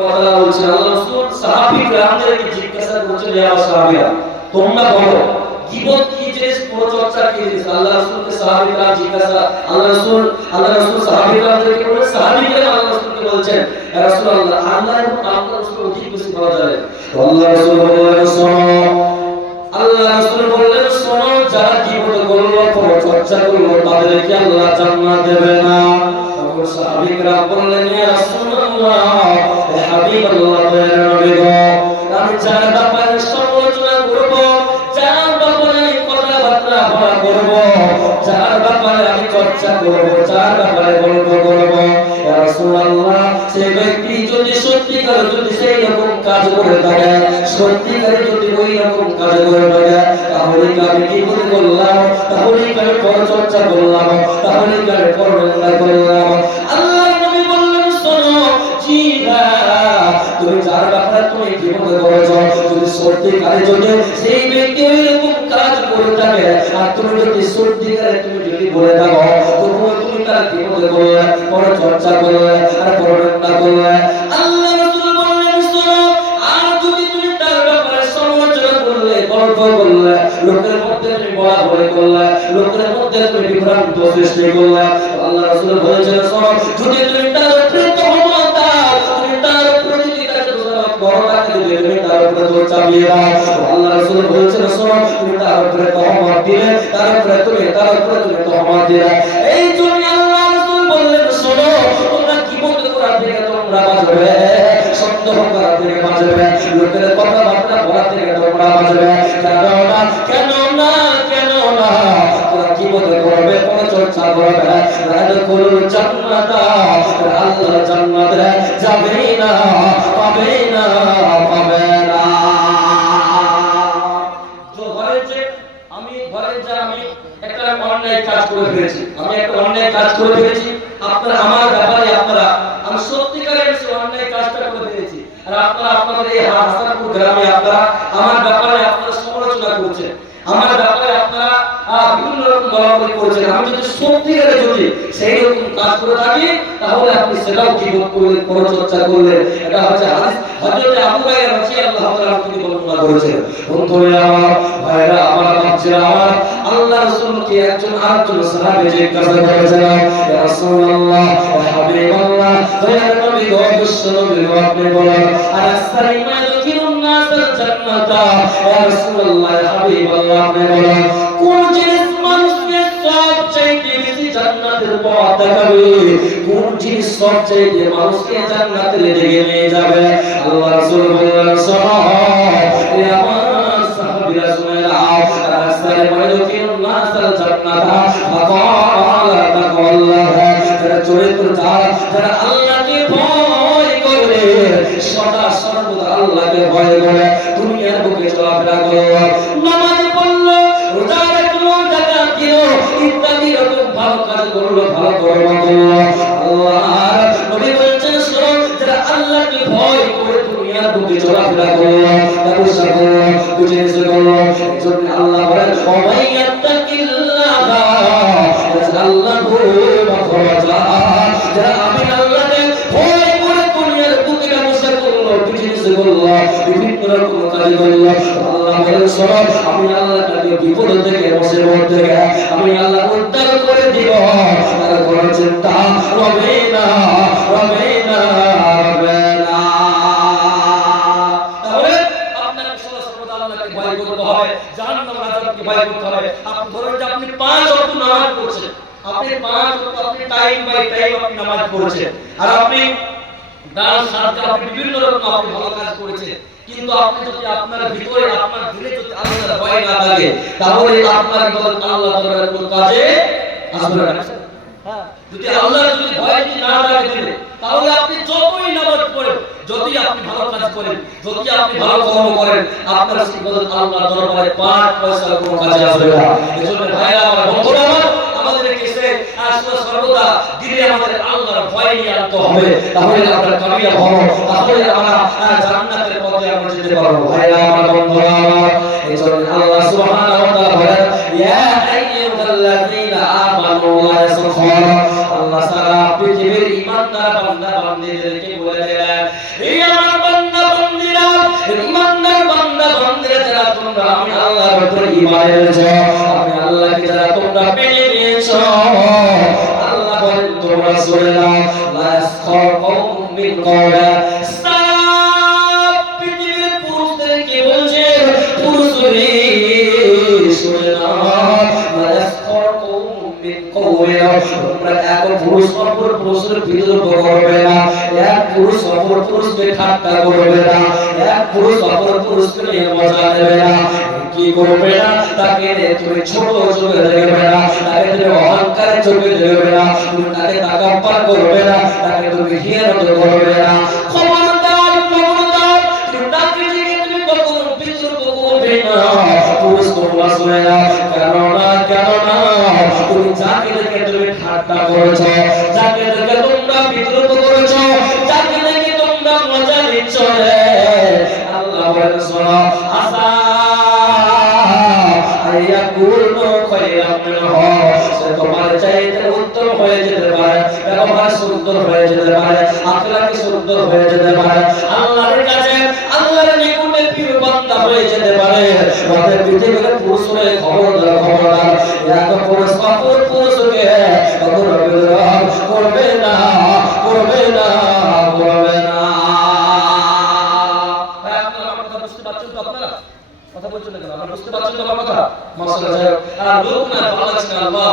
কথা বলছেন আল্লাহ রাসূল সাহাবী-কিরামদেরকে জিজ্ঞাসা করছেন, ইয়া সাহাবীরা তোমরা বলো গীবত কি জিনিস, পরচর্চা কি জিনিস? আল্লাহ রাসূলকে সাহাবী-কিরাম জিজ্ঞাসা, আল্লাহ রাসূল সাহাবী-কিরামদেরকে বলেন, সাহাবী-কিরাম আল্লাহ রাসূলকে বলছেন, ইয়া রাসূলুল্লাহ আল্লাহ এবং আল্লাহ রাসূল অধিক বেশি ভালো জানেন। তো আল্লাহ রাসূল বললেন শোনো, আল্লাহ রাসূল বললেন শোনো, যারা গীবত করলো, পরচর্চা করলো, তাদেরকে আল্লাহ জান্নাত দেবে না। তখন সাহাবী-কিরাম বললেন, ইয়া রাসূলুল্লাহ হে হাবিবাল্লাহ, দয়ার নবী গো, আমি যার ব্যাপারে সমালোচনা করব, যার ব্যাপারে আমি কথাবার্তা বলা করব, যার ব্যাপারে আমি চর্চা করব, যার ব্যাপারে গল্প করব, ইয়া রাসূলুল্লাহ সেই ব্যক্তি যদি সত্যিকার যদি সেই রকম কাজ করে থাকে, সত্যিকারে যদি ওই রকম কাজ করে থাকে, তাহলে আমি কি করে বললাম, তাহলে আমি পরচর্চা করলাম, তাহলে আমি পরনিন্দা করলাম। আল্লাহ নবী বললেন শোনো, জি হ্যাঁ, তুমি যার ব্যাপারে তুমি জীবনে করেছ, যদি সত্যিকারে যদি সেই ব্যক্তি ওই রকম কাজ করে থাকে, আর তুমি যদি সত্যিকারে তুমি যদি বলে থাকো, তবুও তুমি তার জীবনে করলে, পরচর্চা করলে, আর পরনিন্দা করলে। আল্লাহ রাসূল বললেন শোনো, আর যদি তুমি তার ব্যাপারে সমালোচনা করলে, গল্প করলে, লোকের মধ্যে তুমি বলাবলি করলে, লোকের মধ্যে তুমি বিভ্রান্ত সৃষ্টি করলে, আল্লাহ রাসূল বলেছেন শোনো, যদি তুমি তার উপরে তহমত দাও, তুমি তার উপরে যদি তাকে বড় রাখতে দিলে, তুমি তার উপরে দোষ চাপিয়ে দাও, আল্লাহ রাসূল বলেছেন শোনো, তুমি তার উপরে তহমত দিলে, তার উপরে তুমি তহমত দিলে। এই জন্য আল্লাহ রাসূল বললেন শোনো, তোমরা গীবত করা থেকে তোমরা বাঁচবে, সন্দেহ করা থেকে বাঁচবে, লোকের কথাবার্তা বলা থেকে তোমরা বাঁচবে। কেন না তোমরা গীবত করবে, পরচর্চা করবে, রাদখুলুল জান্নাতা, আল্লাহর জান্নাতে যাবে না, পাবে না। আমি একটা অন্যায় কাজ করে ফেলেছি, আপনারা আমার ব্যাপারে আমি সত্যিকারের সেই অন্যায় কাজটা করে ফেলেছি, আর আপনাদের এই হাসানপুর গ্রামে আমার ব্যাপারে সমালোচনা করছেন, আমার ব্যাপারে বিভিন্ন রকম বলাবলি করছেন। আমি যদি সত্যিকারে যদি সেই রকম কাজ করে থাকি, তাহলে আপনি সেটাও গীবত করলেন, পরচর্চা করলেন। এটা হচ্ছে হাদিস হযরত আবু হুরায়রা রাদিয়াল্লাহু তাআলা তিনি বর্ণনা করেছেন। বন্ধুরা আমার, ভাইরা আমার, বাচ্চারা আমার, আল্লাহ রাসূলকে একজন আরেকজন সাহাবী জিজ্ঞাসা করেছেন, ইয়া রাসূলুল্লাহ ওয়া হাবিবাল্লাহ, দয়ার নবী গো, বিশ্ব নবী গো, আপনি বলেন আনাসসারি মা যুকিরুন নাসাল জান্নাতা, ইয়া রাসূলুল্লাহ ওয়া হাবিবাল্লাহ, আপনি বলেন কোন জিনিস মানুষকে সবচেয়ে বেশি জান্নাতের পথ দেখাবে, কোন জিনিস সবচেয়ে মানুষকে জান্নাতে নিয়ে যাবে? আল্লাহ রাসূল বললেন শোনো, এ আমার সাহাবীরা শুনে নাও, রাসূল বলেন নাসাল জান্নাতা ফাকালা তাকাল্লাহ, যারা চরিত্র যারা আল্লাহকে ভয় করে, সদা সর্বদা আল্লাহকে ভয় করে দুনিয়ার বুকে চলাফেরা করে, নামাজ পড়লো, রোজা রাখলো, যাকাত দিল, ইত্যাদি রকম ভালো কাজ করলো, ভালো কর্ম করলো, আল্লাহর নবী বলেছেন শোনো, যারা আল্লাহকে ভয় করে দুনিয়ার বুকে চলাফেরা করলো, ব্যবসা করলো, বিজনেস করলো, এজন্য আল্লাহ বলেন ওয়াইয়াত্তাকিল্লাহ আল্লাহু মাখরাজা, যারা আমি আল্লাহকে ভয় করে দুনিয়ার বুকে ব্যবসা করলো, বিজনেস করলো, বিভিন্ন রকম কাজ করলো, আল্লাহ বলেন শোনো, আমি আল্লাহ তাকে বিপদ থেকে, মুসিবত থেকে আমি আল্লাহ উদ্ধার করে দিব, তার কোনো চিন্তা হবে না। তাহলে আপনাকে সর্বদা আল্লাহকে ভয় করতে হবে, জাহান্নামের আযাবকে ভয় করতে হবে। আপনি ধরেন যে আপনি 5 ওয়াক্ত নামাজ পড়ছেন, আপনি 5 ওয়াক্ত আপনি টাইম বাই টাইম আপনি নামাজ পড়ছেন, আর আপনি দান সাদকা আপনি বিভিন্ন রকম আপনি ভালো কাজ করেছেন, কিন্তু আপনি যদি আপনার ভিতরে আপনার দিলে যদি আল্লাহর ভয় না থাকে, তাহলে আপনার আল্লাহ দরবারে কোনো কাজে আসবে না। হ্যাঁ, যদি আল্লাহর যদি ভয় না থাকে দিলে, তাহলে আপনি যতই নামাজ পড়েন, যদি আপনি ভালো কাজ করেন, যদি আপনি ভালো কর্ম করেন, আপনার ইবাদত আল্লাহর দরবারে 5 পয়সার কোনো কাজে আসবে না। এজন্য ভাইরা আমার, বন্ধুরা আমার, আমাদেরকে সর্বদা দিলে আমাদের আল্লাহর ভয় নিয়ে আনতে হবে, তাহলে আমরা কামিয়াব হব, তাহলে আমরা জান্নাতের পথে আমরা যেতে পারবো। ভাইরা আমার, বন্ধুরা আমার, এজন্য আল্লাহ সুবহানাহু ওয়া তাআলা বলেন ইয়া আইয়ুহাল্লাযীনা আমানু লা ইয়াসখার, আল্লাহ সারা পৃথিবীর ঈমানদার বান্দা বান্দীদেরকে বলে দিলেন, ইমানদার বান্দা বান্দিরা যারা তোমরা আমি আল্লাহর উপর ঈমান এনেছো, আমি আল্লাহকে যারা তোমরা মেনে নিয়েছো, আল্লাহ বলেন তোমরা শুনে নাও, লা ইয়াসখার কওমুম মিন কওলা, পৃথিবীর পুরুষদেরকে বলছে, পুরুষরে শুনে নাও, লা ইয়াসখার কওমুম মিন কওলা, তোমরা এক পুরুষ অপর পুরুষের বিদ্রুপ করবে না, এক পুরুষ অপর পুরুষকে ঠাট্টা করবে না, এক পুরুষ অপর পুরুষকে নিয়ে মজা নেবে না, কি করবে না, তাকে তুমি ছোট চোখে দেখবে না, তাকে তুমি অহংকারের চোখে দেখবে না, তুমি তাকে তাকাব্বুর করবে না, তাকে তুমি হিয়ানত করবে না। খবরদার খবরদার, তুমি তাকে দিকে তুমি কখনো বিদ্রুপ করবে না। পুরুষ তোমরা শুনে নাও, কেন না তুমি যাকে দেখে তুমি ঠাট্টা করেছো, যাকে দেখে তোমরা বিদ্রুপ করেছো, যাকে দেখে তোমরা মজা নিচ্ছ, আল্লাহ বলেন শোনো, আসা তোমার চাইতে উত্তম হয়ে যেতে পারে, ব্যবহার সুন্দর হয়ে যেতে পারে, আখলাকি সুন্দর হয়ে যেতে পারে, আল্লাহর কাছে আল্লাহর নিকটে প্রিয় বান্দা হয়ে যেতে পারে। আমাদের পৃথিবীতে পুরুষ হয়ে খবরদার এক পুরুষ অপর পুরুষকে কখনো বিদ্রোহ করবে না, করবে না, করবে না। আপনারা আমার কথা বুঝতে পারছেন তো? আপনারা কথা বলছেন না কেন? আপনারা বুঝতে পারছেন তো আমার কথা? মাশাআল্লাহ। আর লোক না ভালো লাগছে না, আল্লাহ